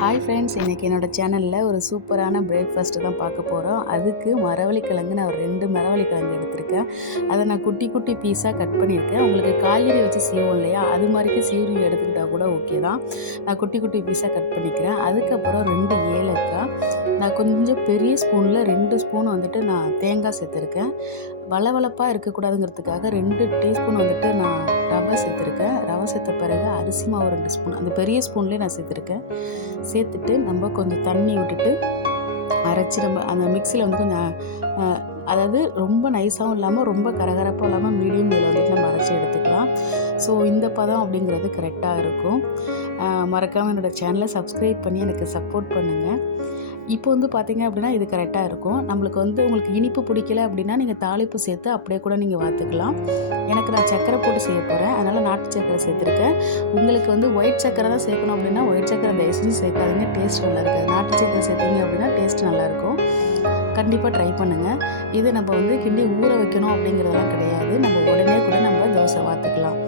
Hi friends, இன்றைக்கி என்னோடய சேனலில் ஒரு சூப்பரான பிரேக்ஃபாஸ்ட்டு தான் பார்க்க போகிறோம். அதுக்கு மரவள்ளிக்கிழங்கு நான் ஒரு 2 மரவள்ளிக்கிழங்கு எடுத்திருக்கேன். அதை நான் குட்டி குட்டி பீஸாக கட் பண்ணியிருக்கேன். உங்களுக்கு காய்கறி வச்சு சீவோம் இல்லையா, அது மாதிரிக்கு சீவி எடுத்துக்கிட்டால் கூட ஓகே தான். நான் குட்டி குட்டி பீஸாக கட் பண்ணிக்கிறேன். அதுக்கப்புறம் 2 ஏலக்காய், நான் கொஞ்சம் பெரிய ஸ்பூனில் 2 ஸ்பூன் வந்துட்டு நான் தேங்காய் சேர்த்துருக்கேன். வளவளப்பாக இருக்கக்கூடாதுங்கிறதுக்காக 2 டீஸ்பூன் வந்துட்டு நான் ரவை சேர்த்துருக்கேன். ரவை சேர்த்த பிறகு அரிசி மாவு 2 ஸ்பூன், அந்த பெரிய ஸ்பூன்லேயே நான் சேர்த்துருக்கேன். சேர்த்துட்டு நம்ம கொஞ்சம் தண்ணி விட்டுட்டு அரைச்சி நம்ம அந்த மிக்சியில் வந்து கொஞ்சம் அதாவது ரொம்ப நைஸாகவும் இல்லாமல் ரொம்ப கரகரப்பாகவும் இல்லாமல் மீடியம் இதில் வந்துட்டு நம்ம அரைச்சி எடுத்துக்கலாம். ஸோ இந்த பதம் அப்படிங்கிறது கரெக்டாக இருக்கும். மறக்காமல் என்னோடய சேனலை சப்ஸ்கிரைப் பண்ணி எனக்கு சப்போர்ட் பண்ணுங்கள். இப்போ வந்து பார்த்திங்க அப்படின்னா இது கரெக்டாக இருக்கும். நம்மளுக்கு வந்து உங்களுக்கு இனிப்பு பிடிக்கல அப்படின்னா நீங்கள் தாளிப்பு சேர்த்து அப்படியே கூட நீங்கள் வாத்துக்கலாம். எனக்கு நான் சர்க்கரை போட்டு செய்ய போகிறேன், அதனால் நாட்டு சர்க்கரை சேர்த்துருக்கேன். உங்களுக்கு வந்து ஒயிட் சர்க்கரை தான் சேர்க்கணும் அப்படின்னா ஒயிட் சர்க்கரை தயவு செஞ்சு சேர்க்காதீங்க, டேஸ்ட் நல்லா இருக்காது. நாட்டு சர்க்கரை சேர்த்திங்க அப்படின்னா டேஸ்ட் நல்லாயிருக்கும். கண்டிப்பாக ட்ரை பண்ணுங்கள். இது நம்ம வந்து கிண்டி ஊற வைக்கணும் அப்படிங்கிறதெல்லாம் கிடையாது. நம்ம உடனே கூட நம்ம தோசை வாத்துக்கலாம்.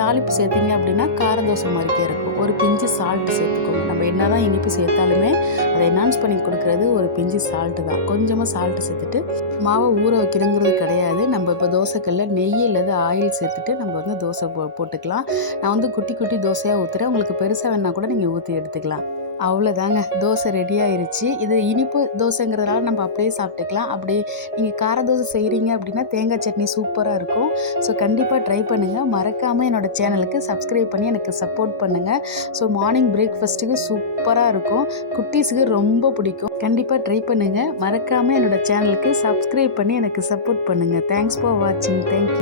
தாளிப்பு சேர்த்திங்க அப்படின்னா கார தோசை மாதிரிக்கே இருக்கும். ஒரு பிஞ்சு சால்ட்டு சேர்த்துக்கோங்க. நம்ம என்ன தான் இனிப்பு சேர்த்தாலுமே அதை என்ஹான்ஸ் பண்ணி கொடுக்குறது ஒரு பிஞ்சு சால்ட்டு தான். கொஞ்சமாக சால்ட்டு சேர்த்துட்டு மாவை ஊற வைக்கிறங்கிறது கிடையாது. நம்ம இப்போ தோசைக்கல்ல நெய் இல்லது ஆயில் சேர்த்துட்டு நம்ம வந்து தோசை போட்டுக்கலாம். நான் வந்து குட்டி குட்டி தோசையாக ஊற்றுறேன். உங்களுக்கு பெருசாக வேணால் கூட நீங்கள் ஊற்றி எடுத்துக்கலாம். அவ்வளோதாங்க, தோசை ரெடி ஆயிடுச்சு. இது இனிப்பு தோசைங்கிறதுனால நம்ம அப்படியே சாப்பிட்டுக்கலாம். அப்படி நீங்கள் கார தோசை செய்கிறீங்க அப்படின்னா தேங்காய் சட்னி சூப்பராக இருக்கும். ஸோ கண்டிப்பாக ட்ரை பண்ணுங்கள். மறக்காமல் என்னோடய சேனலுக்கு சப்ஸ்கிரைப் பண்ணி எனக்கு சப்போர்ட் பண்ணுங்கள். ஸோ மார்னிங் பிரேக்ஃபாஸ்ட்டுக்கு சூப்பராக இருக்கும். குட்டீஸுக்கு ரொம்ப பிடிக்கும். கண்டிப்பாக ட்ரை பண்ணுங்கள். மறக்காமல் என்னோடய சேனலுக்கு சப்ஸ்கிரைப் பண்ணி எனக்கு சப்போர்ட் பண்ணுங்கள். தேங்க்ஸ் ஃபார் வாட்சிங். தேங்க்யூ.